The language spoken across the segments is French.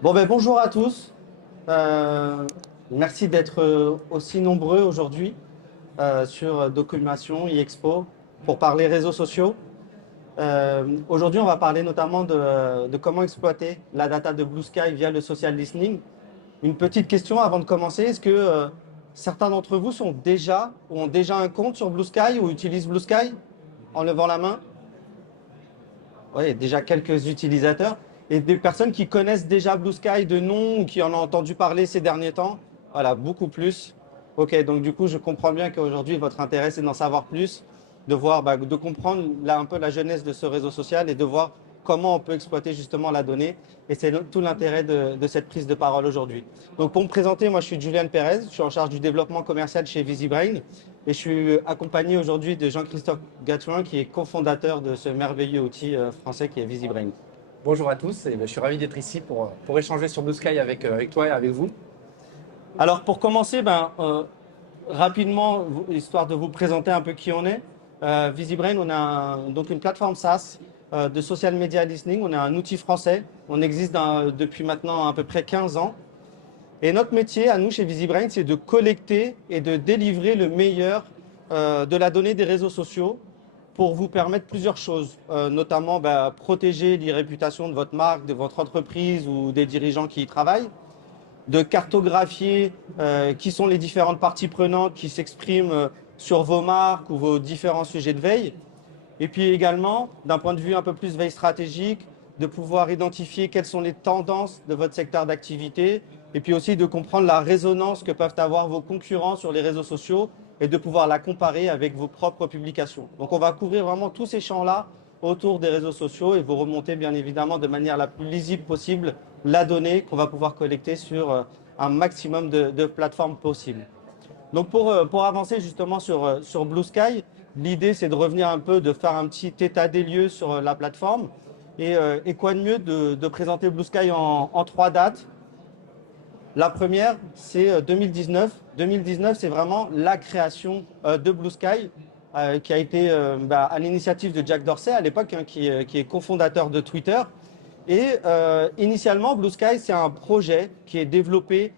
Bonjour à tous. Euh, Merci d'être aussi nombreux aujourd'hui sur Documation e-Expo pour parler réseaux sociaux. Aujourd'hui, on va parler notamment de comment exploiter la data de Blue Sky via le social listening. Une petite question avant de commencer. Est-ce que certains d'entre vous sont déjà ou ont déjà un compte sur Blue Sky ou utilisent Blue Sky en levant la main? Oui, déjà quelques utilisateurs et des personnes qui connaissent déjà Blue Sky de nom ou qui en ont entendu parler ces derniers temps. Voilà, beaucoup plus. Ok, donc du coup, je comprends bien qu'aujourd'hui, votre intérêt, c'est d'en savoir plus, de voir, de comprendre là, un peu la jeunesse de ce réseau social et de voir comment on peut exploiter justement la donnée. Et c'est tout l'intérêt de cette prise de parole aujourd'hui. Donc pour me présenter, moi je suis Julian Pérez, je suis en charge du développement commercial chez VisiBrain et je suis accompagné aujourd'hui de Jean-Christophe Gatouin qui est cofondateur de ce merveilleux outil français qui est VisiBrain. Bonjour à tous, et je suis ravi d'être ici pour échanger sur Blue Sky avec toi et avec vous. Alors pour commencer, rapidement, histoire de vous présenter un peu qui on est, VisiBrain, on a donc une plateforme SaaS de social media listening. On est un outil français. On existe depuis maintenant à peu près 15 ans. Et notre métier, à nous, chez VisiBrain, c'est de collecter et de délivrer le meilleur de la donnée des réseaux sociaux pour vous permettre plusieurs choses, notamment protéger les réputations de votre marque, de votre entreprise ou des dirigeants qui y travaillent, de cartographier qui sont les différentes parties prenantes qui s'expriment sur vos marques ou vos différents sujets de veille. Et puis également, d'un point de vue un peu plus veille stratégique, de pouvoir identifier quelles sont les tendances de votre secteur d'activité et puis aussi de comprendre la résonance que peuvent avoir vos concurrents sur les réseaux sociaux et de pouvoir la comparer avec vos propres publications. Donc on va couvrir vraiment tous ces champs-là autour des réseaux sociaux et vous remonter bien évidemment de manière la plus lisible possible la donnée qu'on va pouvoir collecter sur un maximum de plateformes possibles. Donc pour avancer justement sur Blue Sky, l'idée c'est de revenir un peu, de faire un petit état des lieux sur la plateforme. Et quoi de mieux de présenter Blue Sky en trois dates. La première, c'est 2019. 2019, c'est vraiment la création de Blue Sky qui a été à l'initiative de Jack Dorsey à l'époque, hein, qui est cofondateur de Twitter. Et initialement, Blue Sky, c'est un projet qui est développé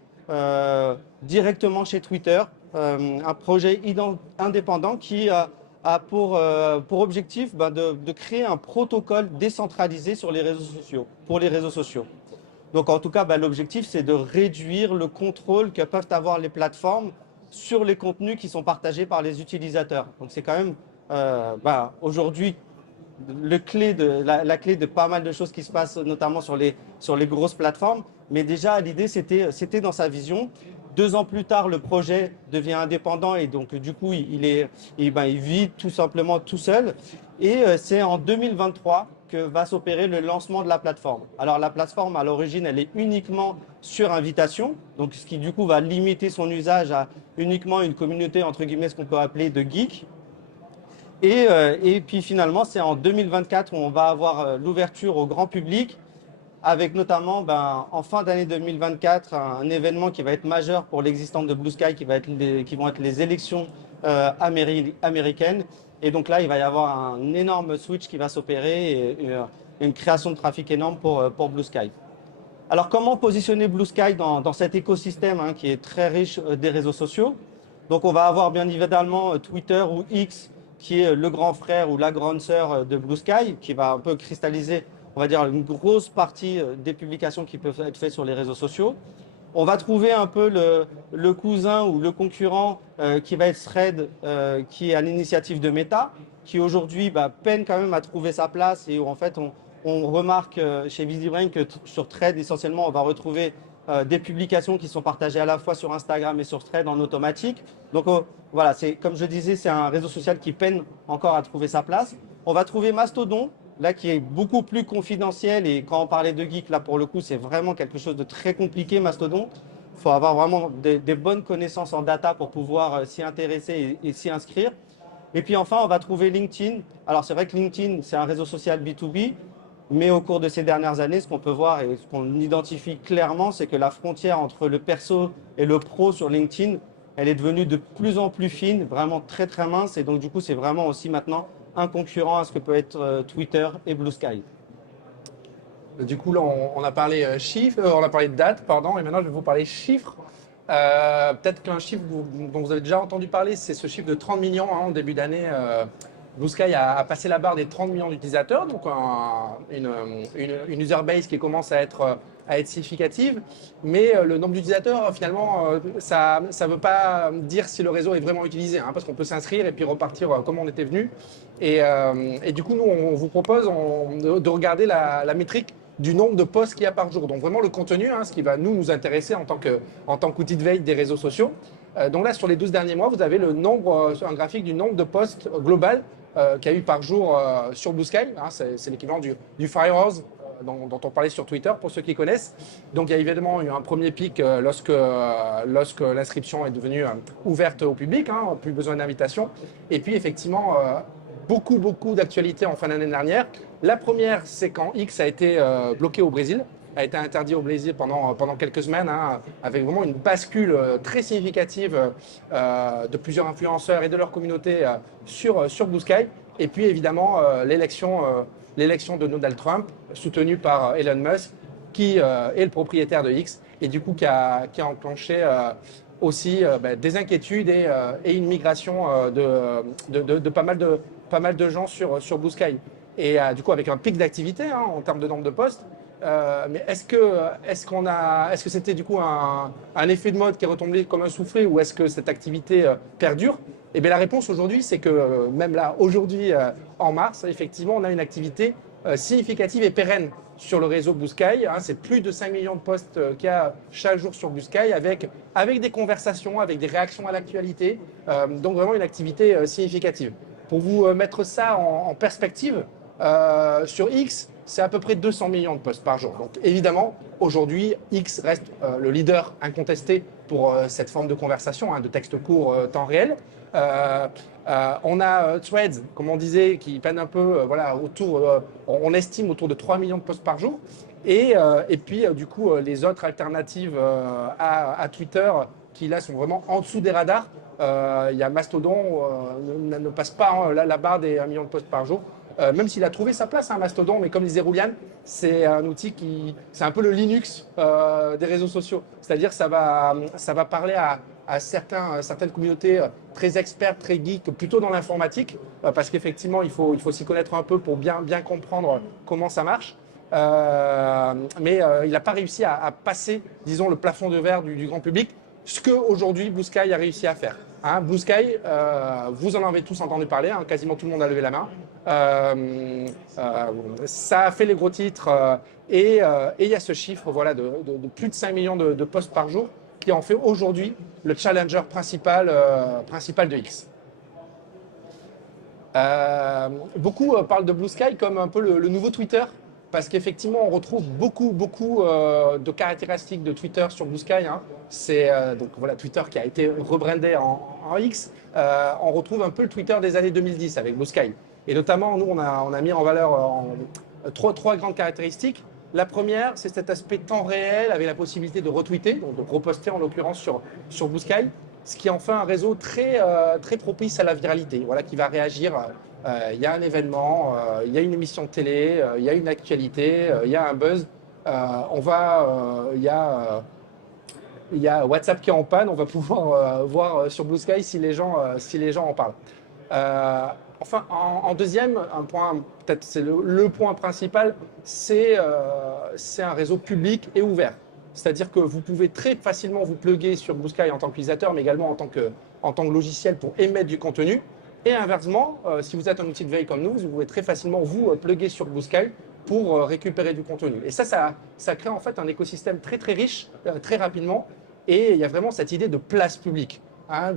directement chez Twitter, un projet indépendant qui a pour objectif de créer un protocole décentralisé sur les réseaux sociaux, pour les réseaux sociaux. Donc en tout cas, l'objectif, c'est de réduire le contrôle que peuvent avoir les plateformes sur les contenus qui sont partagés par les utilisateurs. Donc c'est quand même aujourd'hui la clé de pas mal de choses qui se passent, notamment sur les grosses plateformes. Mais déjà, l'idée, c'était dans sa vision. 2 ans plus tard, le projet devient indépendant et donc du coup, il vit tout simplement tout seul. Et c'est en 2023 que va s'opérer le lancement de la plateforme. Alors la plateforme, à l'origine, elle est uniquement sur invitation, donc ce qui du coup va limiter son usage à uniquement une communauté, entre guillemets, ce qu'on peut appeler de geeks. Et puis finalement, c'est en 2024 où on va avoir l'ouverture au grand public, avec notamment en fin d'année 2024 un événement qui va être majeur pour l'existence de Blue Sky, qui vont être les élections américaines. Et donc là, il va y avoir un énorme switch qui va s'opérer et une création de trafic énorme pour Blue Sky. Alors comment positionner Blue Sky dans cet écosystème hein, qui est très riche des réseaux sociaux? Donc on va avoir bien évidemment Twitter ou X qui est le grand frère ou la grande sœur de Blue Sky, qui va un peu cristalliser, on va dire, une grosse partie des publications qui peuvent être faites sur les réseaux sociaux. On va trouver un peu le cousin ou le concurrent qui va être Thread, qui est à l'initiative de Meta, qui aujourd'hui peine quand même à trouver sa place et où en fait on remarque chez VisiBrain que sur Thread essentiellement on va retrouver des publications qui sont partagées à la fois sur Instagram et sur Thread en automatique. Donc voilà, c'est comme je disais, c'est un réseau social qui peine encore à trouver sa place. On va trouver Mastodon, là qui est beaucoup plus confidentiel et quand on parlait de geek, là pour le coup c'est vraiment quelque chose de très compliqué Mastodon. Il faut avoir vraiment des bonnes connaissances en data pour pouvoir s'y intéresser et s'y inscrire. Et puis enfin on va trouver LinkedIn. Alors c'est vrai que LinkedIn c'est un réseau social B2B, mais au cours de ces dernières années, ce qu'on peut voir et ce qu'on identifie clairement, c'est que la frontière entre le perso et le pro sur LinkedIn, elle est devenue de plus en plus fine, vraiment très très mince. Et donc du coup, c'est vraiment aussi maintenant un concurrent à ce que peut être Twitter et Blue Sky. Du coup, là, on a parlé chiffres, on a parlé de date, pardon, et maintenant je vais vous parler chiffres. Peut-être qu'un chiffre dont vous avez déjà entendu parler, c'est ce chiffre de 30 millions hein, en début d'année. Blue Sky a passé la barre des 30 millions d'utilisateurs, donc une user base qui commence à être significative. Mais le nombre d'utilisateurs, finalement, ça ne veut pas dire si le réseau est vraiment utilisé, hein, parce qu'on peut s'inscrire et puis repartir comme on était venu. Et du coup, nous, on vous propose de regarder la métrique du nombre de posts qu'il y a par jour. Donc vraiment le contenu, hein, ce qui va nous intéresser en tant qu'outil de veille des réseaux sociaux. Donc là, sur les 12 derniers mois, vous avez un graphique du nombre de posts global qu'il y a eu par jour sur Blue Sky. Hein, c'est l'équivalent du Firehose dont on parlait sur Twitter, pour ceux qui connaissent. Donc il y a évidemment eu un premier pic lorsque l'inscription est devenue ouverte au public, hein, plus besoin d'invitation. Et puis effectivement, beaucoup d'actualités en fin d'année dernière. La première, c'est quand X a été bloqué au Brésil, a été interdit au Brésil pendant quelques semaines, hein, avec vraiment une bascule très significative de plusieurs influenceurs et de leur communauté sur Blue Sky. Et puis évidemment, l'élection de Donald Trump, soutenue par Elon Musk, qui est le propriétaire de X, et du coup qui a enclenché aussi des inquiétudes et une migration de pas mal de gens sur Blue Sky. Et du coup, avec un pic d'activité hein, en termes de nombre de postes. Mais est-ce que c'était du coup un effet de mode qui est retombé comme un soufflé ou est-ce que cette activité perdure? Eh bien, la réponse aujourd'hui, c'est que même là, aujourd'hui, en mars, effectivement, on a une activité significative et pérenne sur le réseau Blue Sky. Hein, c'est plus de 5 millions de posts qu'il y a chaque jour sur Blue Sky avec des conversations, avec des réactions à l'actualité. Donc vraiment une activité significative. Pour vous mettre ça en perspective, sur X, c'est à peu près 200 millions de posts par jour. Donc évidemment, aujourd'hui, X reste le leader incontesté pour cette forme de conversation, hein, de texte court temps réel. On a Threads, comme on disait, qui peine un peu, voilà, on estime autour de 3 millions de posts par jour. Et puis, du coup, les autres alternatives à Twitter, qui là sont vraiment en dessous des radars. Il y a Mastodon, ne passe pas hein, la barre des 1 million de posts par jour. Même s'il a trouvé sa place, un Mastodon, mais comme disait Rouliane, c'est un outil c'est un peu le Linux des réseaux sociaux. C'est-à-dire ça va parler à certaines communautés très expertes, très geeks, plutôt dans l'informatique, parce qu'effectivement, il faut s'y connaître un peu pour bien comprendre comment ça marche. Mais il n'a pas réussi à passer, disons, le plafond de verre du grand public, ce qu'aujourd'hui Blue Sky a réussi à faire. Hein, Blue Sky, vous en avez tous entendu parler, hein, quasiment tout le monde a levé la main. Ça a fait les gros titres et il y a ce chiffre voilà, de plus de 5 millions de posts par jour qui en fait aujourd'hui le challenger principal de X. Beaucoup parlent de Blue Sky comme un peu le nouveau Twitter, parce qu'effectivement, on retrouve beaucoup de caractéristiques de Twitter sur Blue Sky. Hein. C'est donc voilà Twitter qui a été rebrandé en X. On retrouve un peu le Twitter des années 2010 avec Blue Sky. Et notamment, nous, on a mis en valeur trois grandes caractéristiques. La première, c'est cet aspect temps réel avec la possibilité de retweeter, donc de reposter en l'occurrence sur Blue Sky, ce qui en fait un réseau très propice à la viralité, voilà, qui va réagir. Il y a un événement, il y a une émission de télé, il y a une actualité, il y a un buzz. Il y a WhatsApp qui est en panne, on va pouvoir voir sur Blue Sky si les gens en parlent. Enfin, en deuxième, un point, peut-être c'est le point principal, c'est un réseau public et ouvert. C'est-à-dire que vous pouvez très facilement vous plugger sur Blue Sky en tant qu'utilisateur, mais également en tant que logiciel pour émettre du contenu. Et inversement, si vous êtes un outil de veille comme nous, vous pouvez très facilement vous plugger sur Blue Sky pour récupérer du contenu. Et ça crée en fait un écosystème très riche, très rapidement. Et il y a vraiment cette idée de place publique, hein,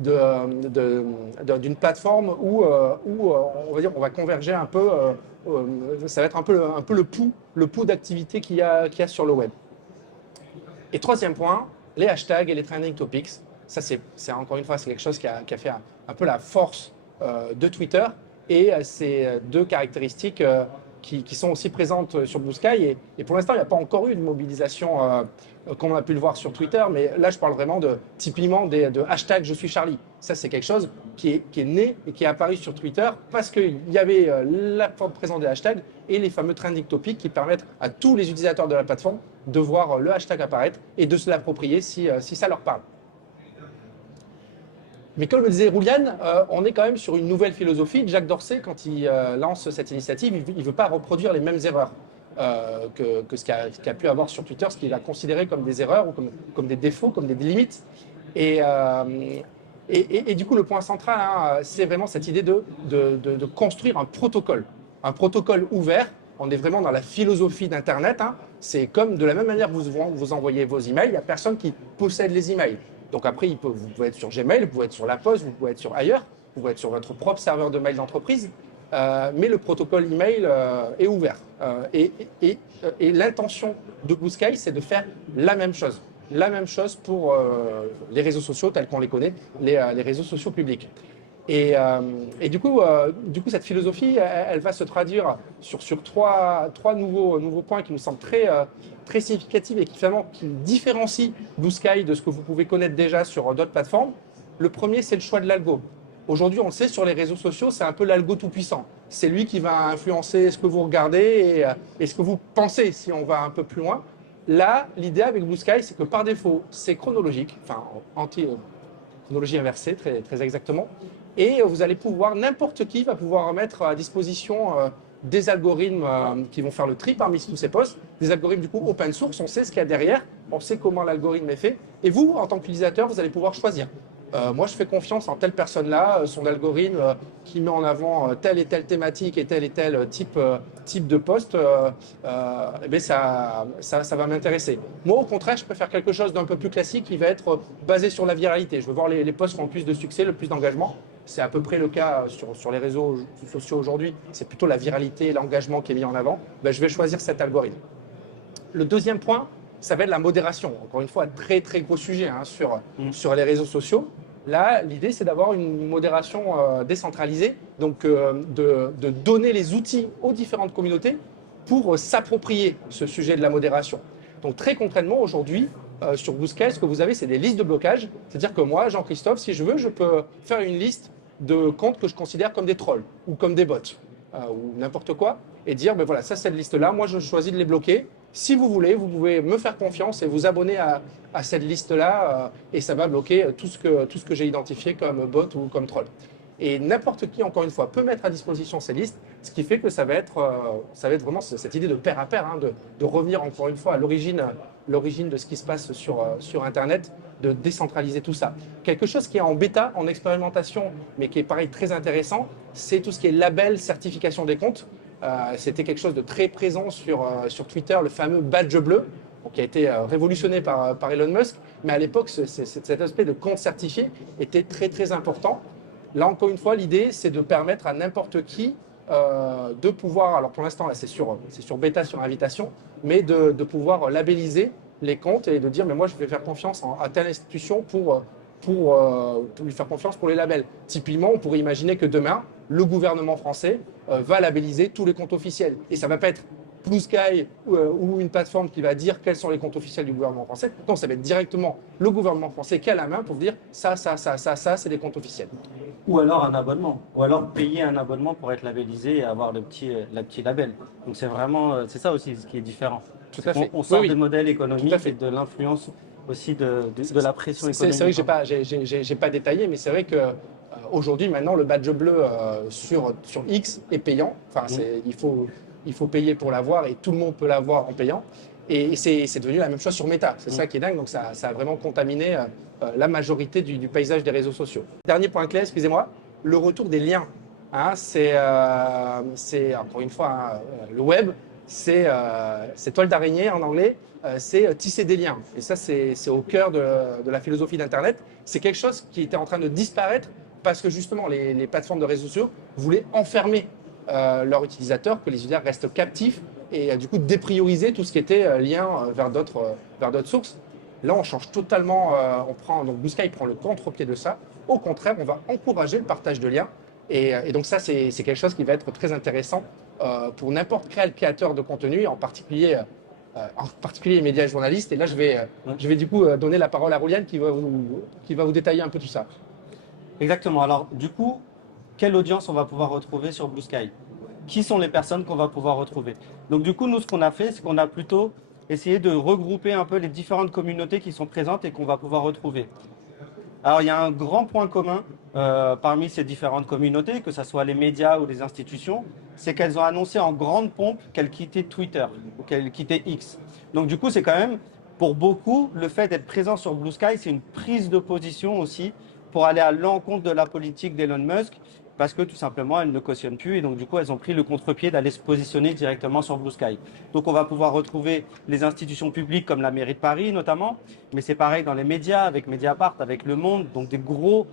d'une plateforme où on va dire on va converger un peu. Ça va être un peu le pouls d'activité qu'il y a sur le web. Et troisième point, les hashtags et les trending topics. Ça, c'est encore une fois, c'est quelque chose qui a fait un peu la force de Twitter. Et c'est deux caractéristiques qui sont aussi présentes sur Blue Sky. Et pour l'instant, il n'y a pas encore eu de mobilisation comme on a pu le voir sur Twitter, mais là je parle vraiment typiquement de hashtag je suis Charlie. Ça c'est quelque chose qui est né et qui est apparu sur Twitter parce qu'il y avait la présence des hashtags et les fameux trending topics qui permettent à tous les utilisateurs de la plateforme de voir le hashtag apparaître et de se l'approprier si ça leur parle. Mais comme le disait Rouliane, on est quand même sur une nouvelle philosophie. Jacques Dorsey, quand il lance cette initiative, il ne veut pas reproduire les mêmes erreurs que ce qu'il a pu avoir sur Twitter, ce qu'il a considéré comme des erreurs ou comme des défauts, comme des limites. Et du coup, le point central, hein, c'est vraiment cette idée de construire un protocole ouvert. On est vraiment dans la philosophie d'Internet. Hein. C'est comme de la même manière que vous envoyez vos emails, il n'y a personne qui possède les emails. Donc après, vous pouvez être sur Gmail, vous pouvez être sur La Poste, vous pouvez être sur ailleurs, vous pouvez être sur votre propre serveur de mail d'entreprise, mais le protocole email est ouvert. Et l'intention de Blue Sky, c'est de faire la même chose. La même chose pour les réseaux sociaux tels qu'on les connaît, les réseaux sociaux publics. Et du coup, cette philosophie, elle va se traduire sur trois nouveaux points qui nous semblent très significatifs et qui différencient Blue Sky de ce que vous pouvez connaître déjà sur d'autres plateformes. Le premier, c'est le choix de l'algo. Aujourd'hui, on le sait, sur les réseaux sociaux, c'est un peu l'algo tout-puissant. C'est lui qui va influencer ce que vous regardez et ce que vous pensez, si on va un peu plus loin. Là, l'idée avec Blue Sky, c'est que par défaut, c'est chronologique, enfin, chronologie inversée, très exactement. Et vous allez pouvoir, n'importe qui va pouvoir mettre à disposition des algorithmes qui vont faire le tri parmi tous ces posts, des algorithmes du coup open source, on sait ce qu'il y a derrière, on sait comment l'algorithme est fait. Et vous, en tant qu'utilisateur, vous allez pouvoir choisir. Moi, je fais confiance en telle personne-là, son algorithme qui met en avant telle et telle thématique et tel type de post, ça va m'intéresser. Moi, au contraire, je préfère quelque chose d'un peu plus classique qui va être basé sur la viralité. Je veux voir les posts qui ont le plus de succès, le plus d'engagement. C'est à peu près le cas sur les réseaux sociaux aujourd'hui. C'est plutôt la viralité et l'engagement qui est mis en avant. Je vais choisir cet algorithme. Le deuxième point, ça va être la modération. Encore une fois, très gros sujet hein, sur les réseaux sociaux. Là, l'idée, c'est d'avoir une modération décentralisée, donc de donner les outils aux différentes communautés pour s'approprier ce sujet de la modération. Donc très concrètement, aujourd'hui, sur Blue Sky, ce que vous avez, c'est des listes de blocage. C'est-à-dire que moi, Jean-Christophe, si je veux, je peux faire une liste de comptes que je considère comme des trolls ou comme des bots ou n'importe quoi et dire, ben voilà, ça, cette liste-là, moi, je choisis de les bloquer. Si vous voulez, vous pouvez me faire confiance et vous abonner à cette liste-là et ça va bloquer tout ce que j'ai identifié comme bot ou comme troll. Et n'importe qui, encore une fois, peut mettre à disposition ces listes, ce qui fait que ça va être vraiment cette idée de pair à pair, hein, de revenir encore une fois à l'origine de ce qui se passe sur Internet, de décentraliser tout ça. Quelque chose qui est en bêta, en expérimentation, mais qui est pareil très intéressant, c'est tout ce qui est label, certification des comptes. C'était quelque chose de très présent sur Twitter, le fameux badge bleu, qui a été révolutionné par Elon Musk. Mais à l'époque, cet aspect de compte certifié était très important. Là, encore une fois, l'idée, c'est de permettre à n'importe qui de pouvoir, alors pour l'instant, là, c'est sur bêta, sur invitation, mais de pouvoir labelliser les comptes et de dire, mais moi, je vais faire confiance à telle institution pour lui faire confiance pour les labels. Typiquement, on pourrait imaginer que demain, le gouvernement français va labelliser tous les comptes officiels. Et ça ne va pas être Blue Sky ou une plateforme qui va dire quels sont les comptes officiels du gouvernement français. Non, ça va être directement le gouvernement français qui a la main pour dire ça, c'est des comptes officiels. Ou alors un abonnement, ou alors payer un abonnement pour être labellisé et avoir le petit label. Donc c'est vraiment, c'est ça aussi ce qui est différent. Tout à fait. On sort oui. des modèles économiques et de l'influence aussi de la pression économique. C'est vrai que j'ai pas détaillé, mais c'est vrai que aujourd'hui, maintenant, le badge bleu sur X est payant. Enfin, il faut payer pour l'avoir et tout le monde peut l'avoir en payant. Et c'est devenu la même chose sur Meta. C'est ça qui est dingue. Donc ça a vraiment contaminé la majorité du paysage des réseaux sociaux. Dernier point clé, excusez-moi, le retour des liens. Hein, c'est encore une fois hein, le web, c'est toile d'araignée en anglais. C'est tisser des liens. Et ça, c'est au cœur de la philosophie d'Internet. C'est quelque chose qui était en train de disparaître parce que justement, les plateformes de réseaux sociaux voulaient enfermer leurs utilisateurs, que les utilisateurs restent captifs et du coup déprioriser tout ce qui était lien vers d'autres sources. Là, on change totalement. Donc Blue Sky prend le contre-pied de ça. Au contraire, on va encourager le partage de liens. Et donc ça, c'est quelque chose qui va être très intéressant pour n'importe quel créateur de contenu, en particulier en particulier les médias et journalistes. Et là, je vais du coup donner la parole à Rouliane qui va vous détailler un peu tout ça. Exactement. Alors, du coup, quelle audience on va pouvoir retrouver sur Blue Sky? Qui sont les personnes qu'on va pouvoir retrouver? Donc, du coup, nous, ce qu'on a fait, c'est qu'on a plutôt essayé de regrouper un peu les différentes communautés qui sont présentes et qu'on va pouvoir retrouver. Alors, il y a un grand point commun parmi ces différentes communautés, que ce soit les médias ou les institutions, c'est qu'elles ont annoncé en grande pompe qu'elles quittaient Twitter ou qu'elles quittaient X. Donc, du coup, c'est quand même, pour beaucoup, le fait d'être présent sur Blue Sky, c'est une prise de position aussi pour aller à l'encontre de la politique d'Elon Musk, parce que tout simplement, elles ne cautionnent plus et donc, du coup, elles ont pris le contre-pied d'aller se positionner directement sur Blue Sky. Donc, on va pouvoir retrouver les institutions publiques comme la mairie de Paris, notamment, mais c'est pareil dans les médias, avec Mediapart, avec Le Monde, donc des gros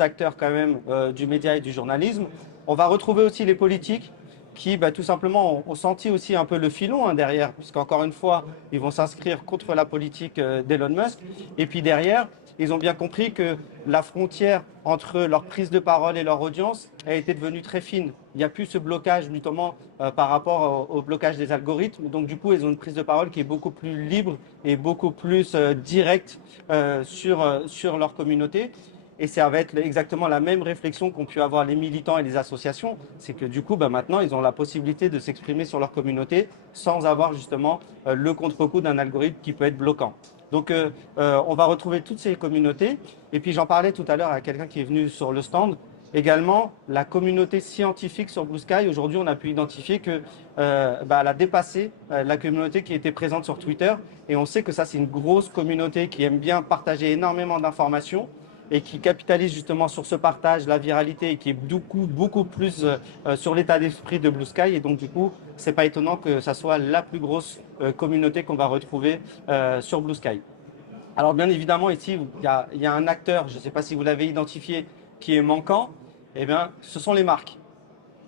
acteurs quand même du média et du journalisme. On va retrouver aussi les politiques qui tout simplement ont senti aussi un peu le filon derrière, puisqu'encore une fois, ils vont s'inscrire contre la politique d'Elon Musk. Et puis derrière, ils ont bien compris que la frontière entre leur prise de parole et leur audience a été devenue très fine. Il n'y a plus ce blocage, notamment par rapport au blocage des algorithmes. Donc du coup, ils ont une prise de parole qui est beaucoup plus libre et beaucoup plus directe sur leur communauté. Et ça va être exactement la même réflexion qu'ont pu avoir les militants et les associations. C'est que du coup, maintenant, ils ont la possibilité de s'exprimer sur leur communauté sans avoir justement le contre-coup d'un algorithme qui peut être bloquant. Donc, on va retrouver toutes ces communautés. Et puis, j'en parlais tout à l'heure à quelqu'un qui est venu sur le stand. Également, la communauté scientifique sur Blue Sky, aujourd'hui, on a pu identifier que, elle a dépassé la communauté qui était présente sur Twitter. Et on sait que ça, c'est une grosse communauté qui aime bien partager énormément d'informations et qui capitalise justement sur ce partage, la viralité, et qui est beaucoup plus sur l'état d'esprit de Blue Sky. Et donc, du coup, c'est pas étonnant que ça soit la plus grosse communauté qu'on va retrouver sur Blue Sky. Alors, bien évidemment, ici, il y a un acteur, je ne sais pas si vous l'avez identifié, qui est manquant. Eh bien, ce sont les marques.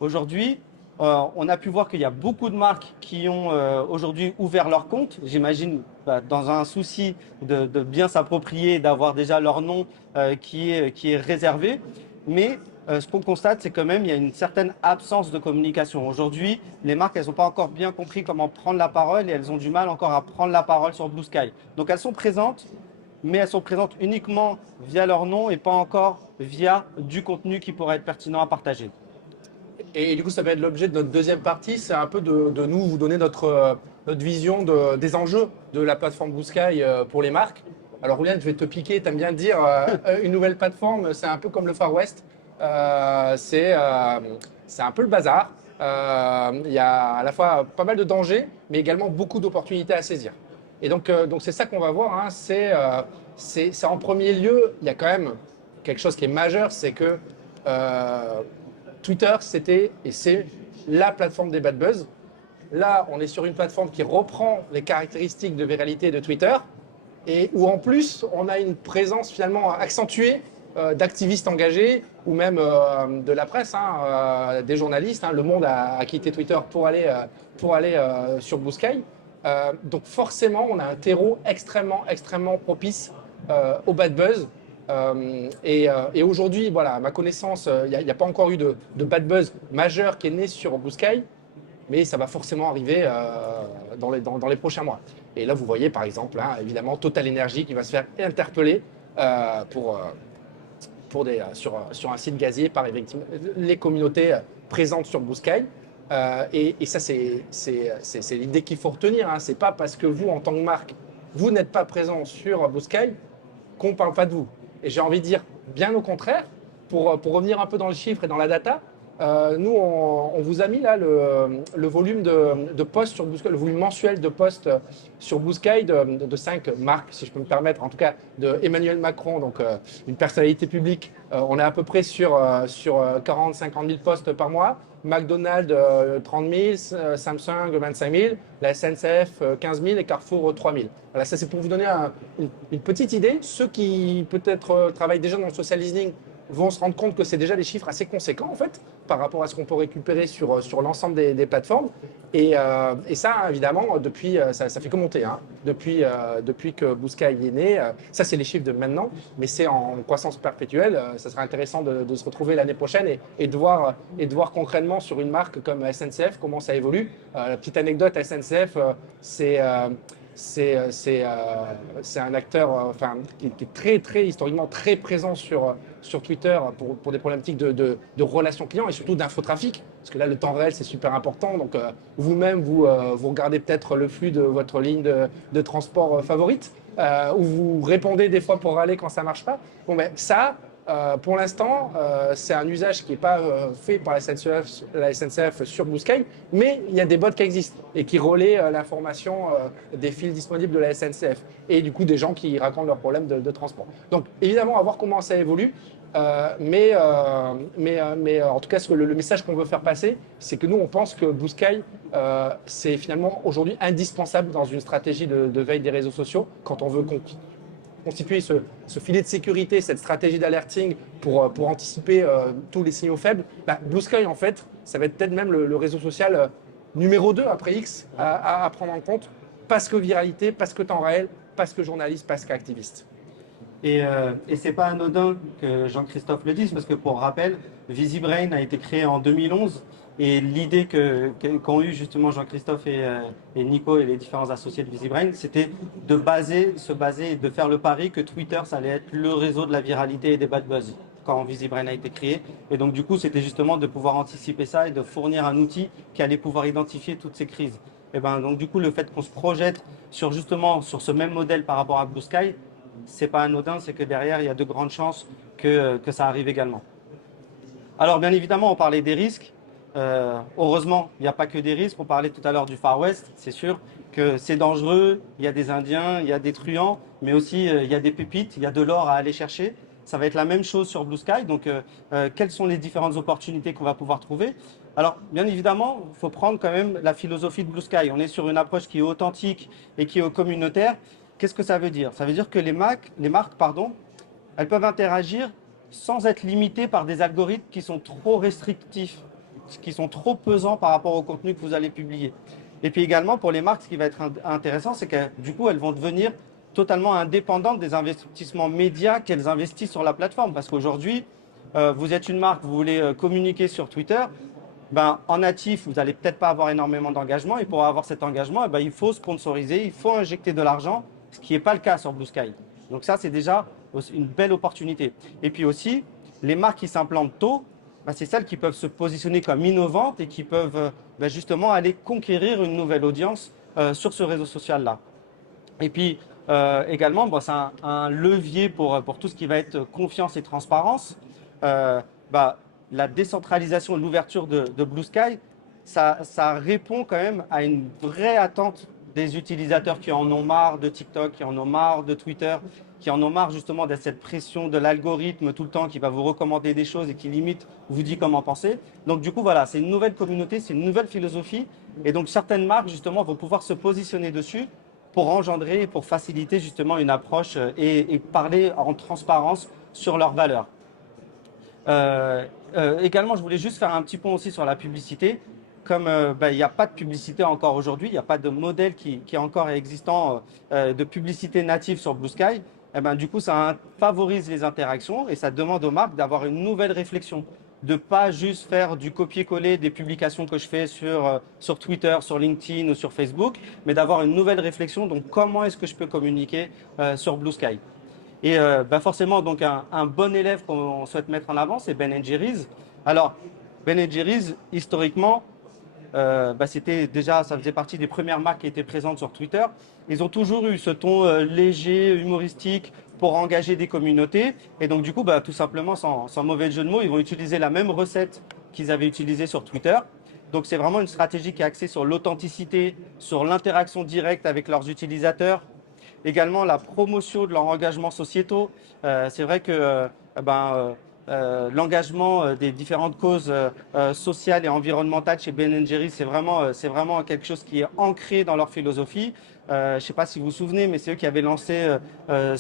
Aujourd'hui, on a pu voir qu'il y a beaucoup de marques qui ont aujourd'hui ouvert leur compte. J'imagine dans un souci de bien s'approprier, d'avoir déjà leur nom qui est réservé. Mais ce qu'on constate, c'est quand même il y a une certaine absence de communication. Aujourd'hui, les marques, elles n'ont pas encore bien compris comment prendre la parole et elles ont du mal encore à prendre la parole sur Blue Sky. Donc elles sont présentes, mais elles sont présentes uniquement via leur nom et pas encore via du contenu qui pourrait être pertinent à partager. Et du coup, ça va être l'objet de notre deuxième partie, c'est un peu de nous vous donner notre vision des enjeux de la plateforme Blue Sky pour les marques. Alors Rouliane, je vais te piquer, tu aimes bien dire, une nouvelle plateforme, c'est un peu comme le Far West, c'est un peu le bazar. Il y a à la fois pas mal de dangers, mais également beaucoup d'opportunités à saisir. Et donc c'est ça qu'on va voir, hein, c'est en premier lieu, il y a quand même quelque chose qui est majeur, c'est que Twitter, c'était et c'est la plateforme des bad buzz. Là, on est sur une plateforme qui reprend les caractéristiques de viralité de Twitter et où en plus, on a une présence finalement accentuée d'activistes engagés ou même de la presse, hein, des journalistes. Hein. Le Monde a quitté Twitter pour aller sur Blue Sky. Donc forcément, on a un terreau extrêmement propice au bad buzz. Et aujourd'hui, voilà, à ma connaissance, il n'y a pas encore eu de bad buzz majeur qui est né sur Blue Sky, mais ça va forcément arriver dans les prochains mois. Et là, vous voyez par exemple, hein, évidemment, Total Energy qui va se faire interpeller sur un site gazier par les communautés présentes sur Blue Sky. Et ça, c'est l'idée qu'il faut retenir. Hein. Ce n'est pas parce que vous, en tant que marque, vous n'êtes pas présent sur Blue Sky qu'on ne parle pas de vous. Et j'ai envie de dire bien au contraire, pour revenir un peu dans le chiffre et dans la data, nous, on vous a mis là le volume de posts sur Blue Sky, le volume mensuel de posts sur Blue Sky de 5 marques, si je peux me permettre, en tout cas de Emmanuel Macron, donc une personnalité publique. On est à peu près sur 40-50 000 posts par mois. McDonald's, 30 000, Samsung, 25 000, la SNCF, 15 000 et Carrefour, 3 000. Voilà, ça c'est pour vous donner une petite idée. Ceux qui peut-être travaillent déjà dans le social listening vont se rendre compte que c'est déjà des chiffres assez conséquents en fait par rapport à ce qu'on peut récupérer sur l'ensemble des plateformes. Et ça, évidemment, depuis, ça fait que monter. Hein. Depuis que Blue Sky est né, ça c'est les chiffres de maintenant, mais c'est en croissance perpétuelle. Ça serait intéressant de se retrouver l'année prochaine et de voir concrètement sur une marque comme SNCF comment ça évolue. La petite anecdote, SNCF, c'est un acteur qui est très historiquement très présent sur Twitter pour des problématiques de relations clients et surtout d'infotrafic. Parce que là, le temps réel, c'est super important. Donc, vous-même, vous regardez peut-être le flux de votre ligne de transport favorite ou vous répondez des fois pour râler quand ça ne marche pas. Bon, ben, ça, pour l'instant, c'est un usage qui n'est pas fait par la SNCF sur Blue Sky, mais il y a des bots qui existent et qui relaient l'information des fils disponibles de la SNCF et du coup des gens qui racontent leurs problèmes de transport. Donc évidemment, à voir comment ça évolue, mais en tout cas, le message qu'on veut faire passer, c'est que nous, on pense que Blue Sky, c'est finalement aujourd'hui indispensable dans une stratégie de veille des réseaux sociaux quand on veut constituer ce filet de sécurité, cette stratégie d'alerting pour anticiper tous les signaux faibles. Blue Sky, en fait, ça va être peut-être même le réseau social numéro 2 après X à prendre en compte, parce que viralité, parce que temps réel, parce que journaliste, parce qu'activiste. Et c'est pas anodin que Jean-Christophe le dise, parce que pour rappel, VisiBrain a été créé en 2011. Et l'idée qu'ont eu justement Jean-Christophe et Nico et les différents associés de VisiBrain, c'était de se baser et de faire le pari que Twitter, ça allait être le réseau de la viralité et des bad buzz quand VisiBrain a été créé. Et donc du coup, c'était justement de pouvoir anticiper ça et de fournir un outil qui allait pouvoir identifier toutes ces crises. Et ben donc du coup, le fait qu'on se projette sur ce même modèle par rapport à Blue Sky, c'est pas anodin, c'est que derrière, il y a de grandes chances que ça arrive également. Alors bien évidemment, on parlait des risques. Heureusement, il n'y a pas que des risques. On parlait tout à l'heure du Far West. C'est sûr que c'est dangereux. Il y a des Indiens, il y a des truands, mais aussi il y a des pépites, il y a de l'or à aller chercher. Ça va être la même chose sur Blue Sky. Donc, quelles sont les différentes opportunités qu'on va pouvoir trouver? Alors, bien évidemment, il faut prendre quand même la philosophie de Blue Sky. On est sur une approche qui est authentique et qui est communautaire. Qu'est-ce que ça veut dire? Ça veut dire que les marques, elles peuvent interagir sans être limitées par des algorithmes qui sont trop restrictifs, qui sont trop pesants par rapport au contenu que vous allez publier. Et puis également, pour les marques, ce qui va être intéressant, c'est que du coup, elles vont devenir totalement indépendantes des investissements médias qu'elles investissent sur la plateforme. Parce qu'aujourd'hui, vous êtes une marque, vous voulez communiquer sur Twitter, en natif, vous n'allez peut-être pas avoir énormément d'engagement. Et pour avoir cet engagement, il faut sponsoriser, il faut injecter de l'argent, ce qui n'est pas le cas sur Blue Sky. Donc ça, c'est déjà une belle opportunité. Et puis aussi, les marques qui s'implantent tôt, c'est celles qui peuvent se positionner comme innovantes et qui peuvent justement aller conquérir une nouvelle audience sur ce réseau social-là. Et puis également, c'est un levier pour tout ce qui va être confiance et transparence. La décentralisation et l'ouverture de Blue Sky, ça répond quand même à une vraie attente des utilisateurs qui en ont marre de TikTok, qui en ont marre de Twitter, qui en ont marre justement de cette pression de l'algorithme tout le temps qui va vous recommander des choses et qui limite vous dit comment penser. Donc du coup, voilà, c'est une nouvelle communauté, c'est une nouvelle philosophie. Et donc certaines marques justement vont pouvoir se positionner dessus pour engendrer, pour faciliter justement une approche et parler en transparence sur leurs valeurs. Également, je voulais juste faire un petit point aussi sur la publicité. Comme il n'y a pas de publicité encore aujourd'hui, il n'y a pas de modèle qui est encore existant de publicité native sur Blue Sky, du coup, ça favorise les interactions et ça demande aux marques d'avoir une nouvelle réflexion, de ne pas juste faire du copier-coller des publications que je fais sur Twitter, sur LinkedIn ou sur Facebook, mais d'avoir une nouvelle réflexion. Donc, comment est-ce que je peux communiquer sur Blue Sky? Et forcément, donc un bon élève qu'on souhaite mettre en avant, c'est Ben & Jerry's. Alors, Ben & Jerry's, historiquement, c'était déjà, ça faisait partie des premières marques qui étaient présentes sur Twitter. Ils ont toujours eu ce ton léger, humoristique pour engager des communautés. Et donc, du coup, tout simplement, sans mauvais jeu de mots, ils vont utiliser la même recette qu'ils avaient utilisée sur Twitter. Donc, c'est vraiment une stratégie qui est axée sur l'authenticité, sur l'interaction directe avec leurs utilisateurs. Également, la promotion de leurs engagements sociétaux. C'est vrai que l'engagement des différentes causes sociales et environnementales chez Ben & Jerry's, c'est vraiment quelque chose qui est ancré dans leur philosophie. Je ne sais pas si vous vous souvenez, mais c'est eux qui avaient lancé ce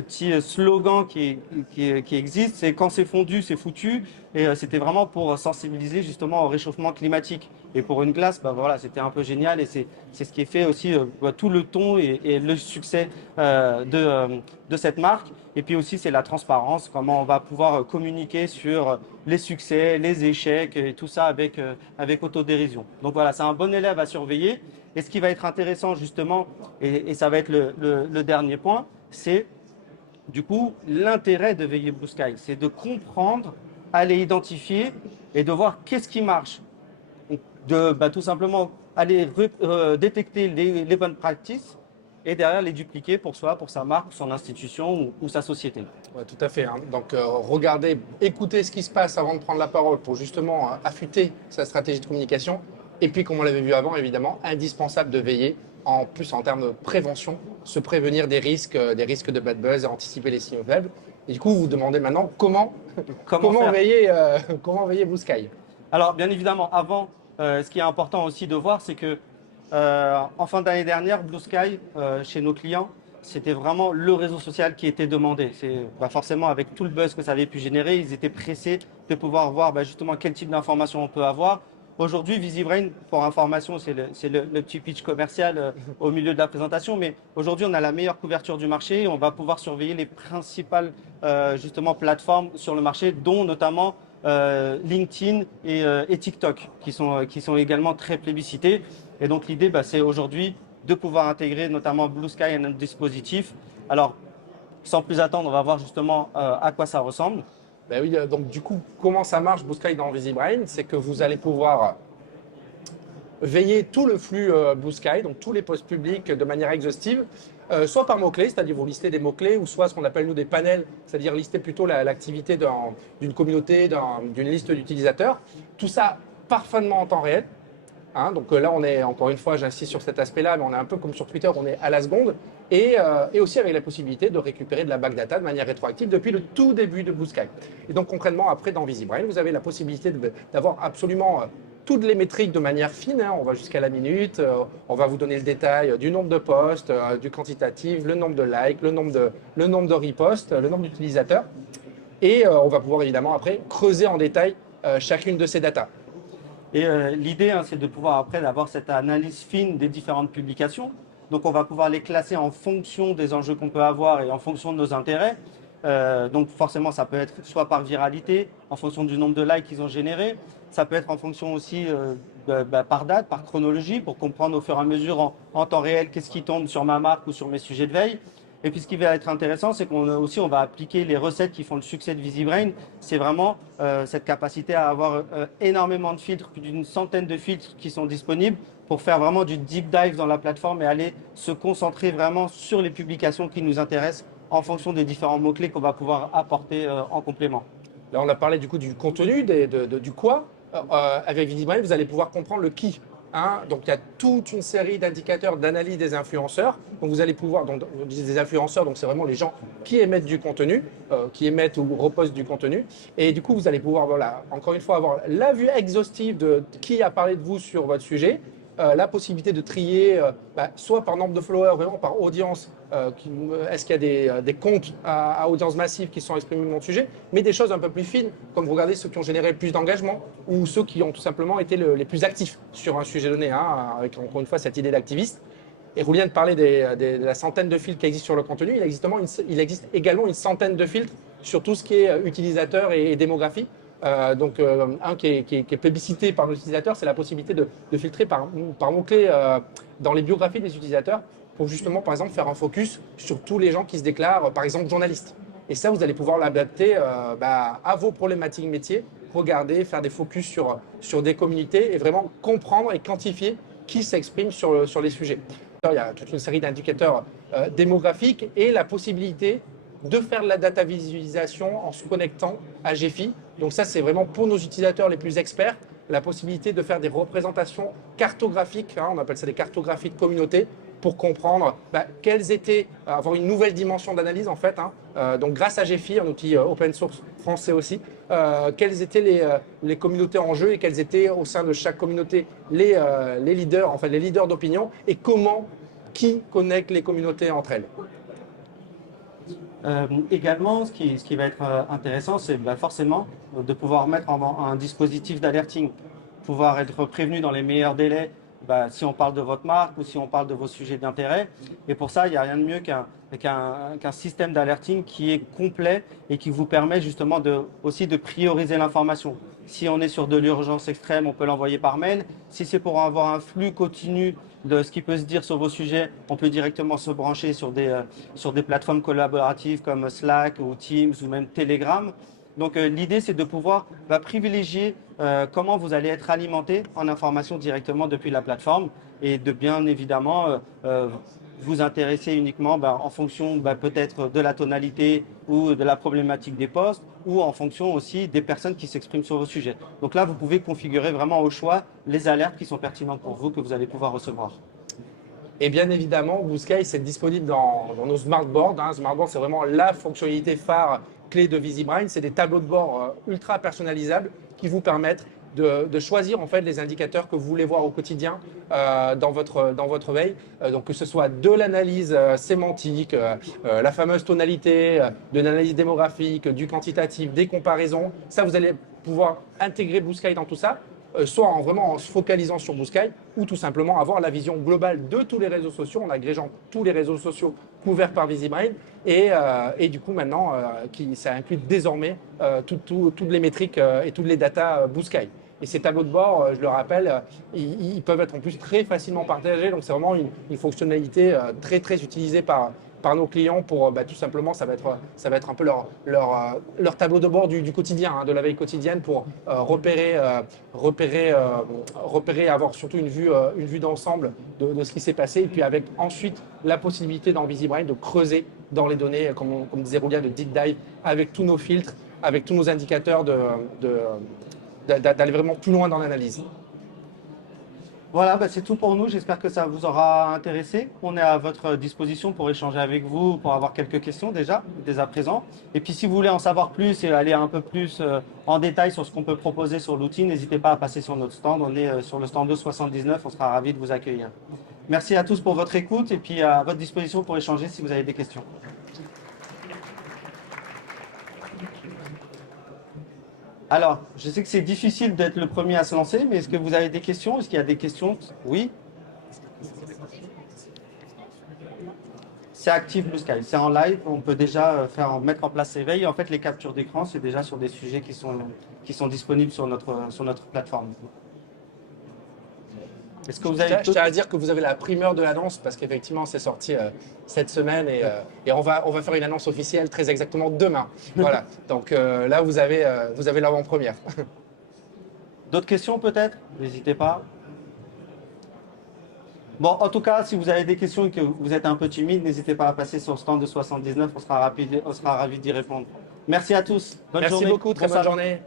petit slogan qui existe, c'est quand c'est fondu, c'est foutu. Et c'était vraiment pour sensibiliser justement au réchauffement climatique. Et pour une glace, bah, voilà, c'était un peu génial et c'est ce qui fait aussi tout le ton et le succès de cette marque. Et puis aussi, c'est la transparence, comment on va pouvoir communiquer sur les succès, les échecs et tout ça avec autodérision. Donc voilà, c'est un bon élève à surveiller. Et ce qui va être intéressant justement, et ça va être le dernier point, c'est du coup l'intérêt de veiller Blue Sky. C'est de comprendre, aller identifier et de voir qu'est-ce qui marche. Tout simplement aller détecter les bonnes pratiques et derrière les dupliquer pour soi, pour sa marque, son institution ou sa société. Ouais, tout à fait. Hein. Donc, regardez, écoutez ce qui se passe avant de prendre la parole pour justement affûter sa stratégie de communication. Et puis, comme on l'avait vu avant, évidemment, indispensable de veiller, en plus en termes de prévention, se prévenir des risques de bad buzz et anticiper les signaux faibles. Et du coup, vous vous demandez maintenant comment veiller Blue Sky. Alors, bien évidemment, avant, ce qui est important aussi de voir, c'est que en fin d'année dernière, Blue Sky, chez nos clients, c'était vraiment le réseau social qui était demandé. C'est forcément avec tout le buzz que ça avait pu générer, ils étaient pressés de pouvoir voir justement quel type d'informations on peut avoir. Aujourd'hui, VisiBrain, pour information, c'est le petit pitch commercial au milieu de la présentation, mais aujourd'hui, on a la meilleure couverture du marché et on va pouvoir surveiller les principales justement plateformes sur le marché, dont notamment LinkedIn et TikTok, qui sont également très plébiscités. Et donc l'idée, c'est aujourd'hui de pouvoir intégrer notamment Blue Sky à notre dispositif. Alors, sans plus attendre, on va voir justement à quoi ça ressemble. Ben oui, donc du coup, comment ça marche Blue Sky dans VisiBrain? C'est que vous allez pouvoir veiller tout le flux Blue Sky, donc tous les posts publics de manière exhaustive, soit par mots-clés, c'est-à-dire vous listez des mots-clés, ou soit ce qu'on appelle nous des panels, c'est-à-dire lister plutôt l'activité d'une communauté, d'une liste d'utilisateurs. Tout ça parfaitement en temps réel. Hein, donc là, on est, encore une fois, j'insiste sur cet aspect-là, mais on est un peu comme sur Twitter, on est à la seconde, et aussi avec la possibilité de récupérer de la backdata de manière rétroactive depuis le tout début de Blue Sky. Et donc concrètement, après, dans VisiBrain, vous avez la possibilité d'avoir absolument toutes les métriques de manière fine, hein, on va jusqu'à la minute, on va vous donner le détail du nombre de posts, du quantitatif, le nombre de likes, le nombre de reposts, le nombre d'utilisateurs, et on va pouvoir évidemment après creuser en détail chacune de ces datas. Et l'idée, c'est de pouvoir après avoir cette analyse fine des différentes publications. Donc, on va pouvoir les classer en fonction des enjeux qu'on peut avoir et en fonction de nos intérêts. Donc, forcément, ça peut être soit par viralité, en fonction du nombre de likes qu'ils ont généré. Ça peut être en fonction aussi par date, par chronologie, pour comprendre au fur et à mesure en temps réel qu'est-ce qui tombe sur ma marque ou sur mes sujets de veille. Et puis ce qui va être intéressant, c'est qu'on va appliquer les recettes qui font le succès de VisiBrain. C'est vraiment cette capacité à avoir énormément de filtres, plus d'une centaine de filtres qui sont disponibles pour faire vraiment du deep dive dans la plateforme et aller se concentrer vraiment sur les publications qui nous intéressent en fonction des différents mots-clés qu'on va pouvoir apporter en complément. Là, on a parlé du coup du contenu, du quoi. Avec VisiBrain, vous allez pouvoir comprendre le qui. Hein, donc, il y a toute une série d'indicateurs d'analyse des influenceurs. Donc, vous allez pouvoir, donc, on dit des influenceurs, donc c'est vraiment les gens qui émettent du contenu, qui émettent ou repostent du contenu. Et du coup, vous allez pouvoir, voilà, encore une fois, avoir la vue exhaustive de qui a parlé de vous sur votre sujet, la possibilité de trier, soit par nombre de followers, vraiment par audience. Est-ce qu'il y a des comptes à audience massive qui sont exprimés dans le sujet, mais des choses un peu plus fines, comme vous regardez ceux qui ont généré le plus d'engagement ou ceux qui ont tout simplement été les plus actifs sur un sujet donné, hein, avec encore une fois cette idée d'activiste. Et Rouliane parlait de la centaine de filtres qui existent sur le contenu. Il existe également une centaine de filtres sur tout ce qui est utilisateur et démographie. Donc, un qui est plébiscité par l'utilisateur, c'est la possibilité de filtrer par mots-clés dans les biographies des utilisateurs pour justement, par exemple, faire un focus sur tous les gens qui se déclarent, par exemple, journalistes. Et ça, vous allez pouvoir l'adapter à vos problématiques métiers, regarder, faire des focus sur des communautés et vraiment comprendre et quantifier qui s'exprime sur les sujets. Il y a toute une série d'indicateurs démographiques et la possibilité de faire de la data visualisation en se connectant à Gephi. Donc ça, c'est vraiment pour nos utilisateurs les plus experts, la possibilité de faire des représentations cartographiques, hein, on appelle ça des cartographies de communauté, pour comprendre avoir une nouvelle dimension d'analyse en fait. Donc grâce à Gephi, un outil open source français aussi, quelles étaient les communautés en jeu et quels étaient au sein de chaque communauté les leaders, en fait les leaders d'opinion et qui connecte les communautés entre elles. Également, ce qui va être intéressant, c'est forcément de pouvoir mettre un dispositif d'alerting, pouvoir être prévenu dans les meilleurs délais si on parle de votre marque ou si on parle de vos sujets d'intérêt. Et pour ça, il n'y a rien de mieux qu'un système d'alerting qui est complet et qui vous permet justement aussi de prioriser l'information. Si on est sur de l'urgence extrême, on peut l'envoyer par mail. Si c'est pour avoir un flux continu de ce qui peut se dire sur vos sujets, on peut directement se brancher sur des plateformes collaboratives comme Slack ou Teams ou même Telegram. Donc l'idée, c'est de pouvoir privilégier comment vous allez être alimenté en information directement depuis la plateforme et de bien évidemment vous intéresser uniquement en fonction peut-être de la tonalité ou de la problématique des posts ou en fonction aussi des personnes qui s'expriment sur vos sujets. Donc là, vous pouvez configurer vraiment au choix les alertes qui sont pertinentes pour vous, que vous allez pouvoir recevoir. Et bien évidemment, Blue Sky, c'est disponible dans nos smartboards. Smartboard, c'est vraiment la fonctionnalité phare clé de VisiBrain. C'est des tableaux de bord ultra personnalisables qui vous permettent de choisir en fait les indicateurs que vous voulez voir au quotidien dans votre veille. Donc que ce soit de l'analyse sémantique, la fameuse tonalité, de l'analyse démographique, du quantitatif, des comparaisons. Ça, vous allez pouvoir intégrer Blue Sky dans tout ça. Soit vraiment en se focalisant sur Blue Sky ou tout simplement avoir la vision globale de tous les réseaux sociaux en agrégeant tous les réseaux sociaux couverts par VisiBrain et du coup maintenant ça inclut désormais toutes les métriques et toutes les datas Blue Sky. Et ces tableaux de bord, je le rappelle, ils peuvent être en plus très facilement partagés, donc c'est vraiment une fonctionnalité très très utilisée par nos clients pour tout simplement, ça va être un peu leur tableau de bord du quotidien, de la veille quotidienne pour repérer, avoir surtout une vue d'ensemble de ce qui s'est passé et puis avec ensuite la possibilité dans VisiBrain de creuser dans les données, comme disait Roulia, de deep dive avec tous nos filtres, avec tous nos indicateurs d'aller vraiment plus loin dans l'analyse. Voilà, c'est tout pour nous. J'espère que ça vous aura intéressé. On est à votre disposition pour échanger avec vous, pour avoir quelques questions dès à présent. Et puis si vous voulez en savoir plus et aller un peu plus en détail sur ce qu'on peut proposer sur l'outil, n'hésitez pas à passer sur notre stand. On est sur le stand 279. On sera ravis de vous accueillir. Merci à tous pour votre écoute et puis à votre disposition pour échanger si vous avez des questions. Alors, je sais que c'est difficile d'être le premier à se lancer, mais est-ce que vous avez des questions? Est-ce qu'il y a des questions? Oui. C'est actif Blue Sky, c'est en live, on peut déjà mettre en place ses veilles. En fait, les captures d'écran, c'est déjà sur des sujets qui sont disponibles sur notre plateforme. Est-ce que vous avez Je tiens à dire que vous avez la primeur de l'annonce parce qu'effectivement, c'est sorti cette semaine et on va faire une annonce officielle très exactement demain. Voilà. Donc là, vous avez l'avant-première. D'autres questions peut-être? N'hésitez pas. Bon, en tout cas, si vous avez des questions et que vous êtes un peu timide, n'hésitez pas à passer sur le stand de 79, on sera ravis d'y répondre. Merci à tous. Bonne journée. Merci beaucoup, très bonne journée.